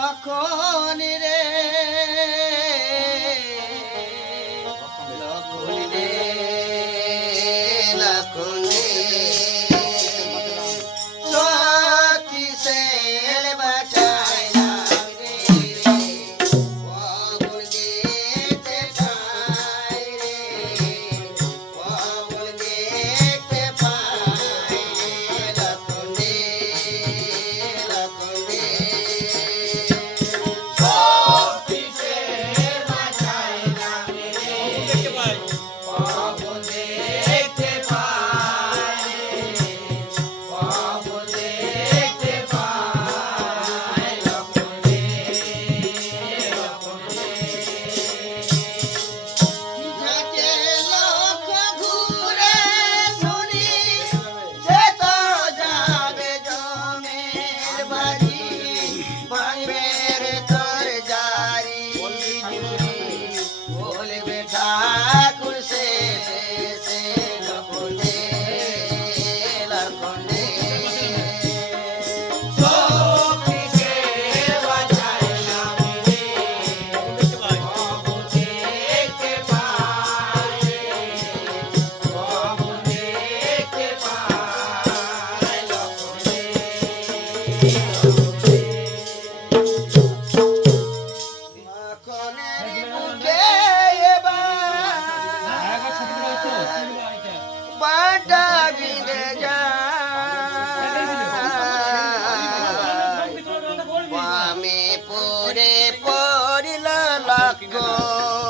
যখন রে go.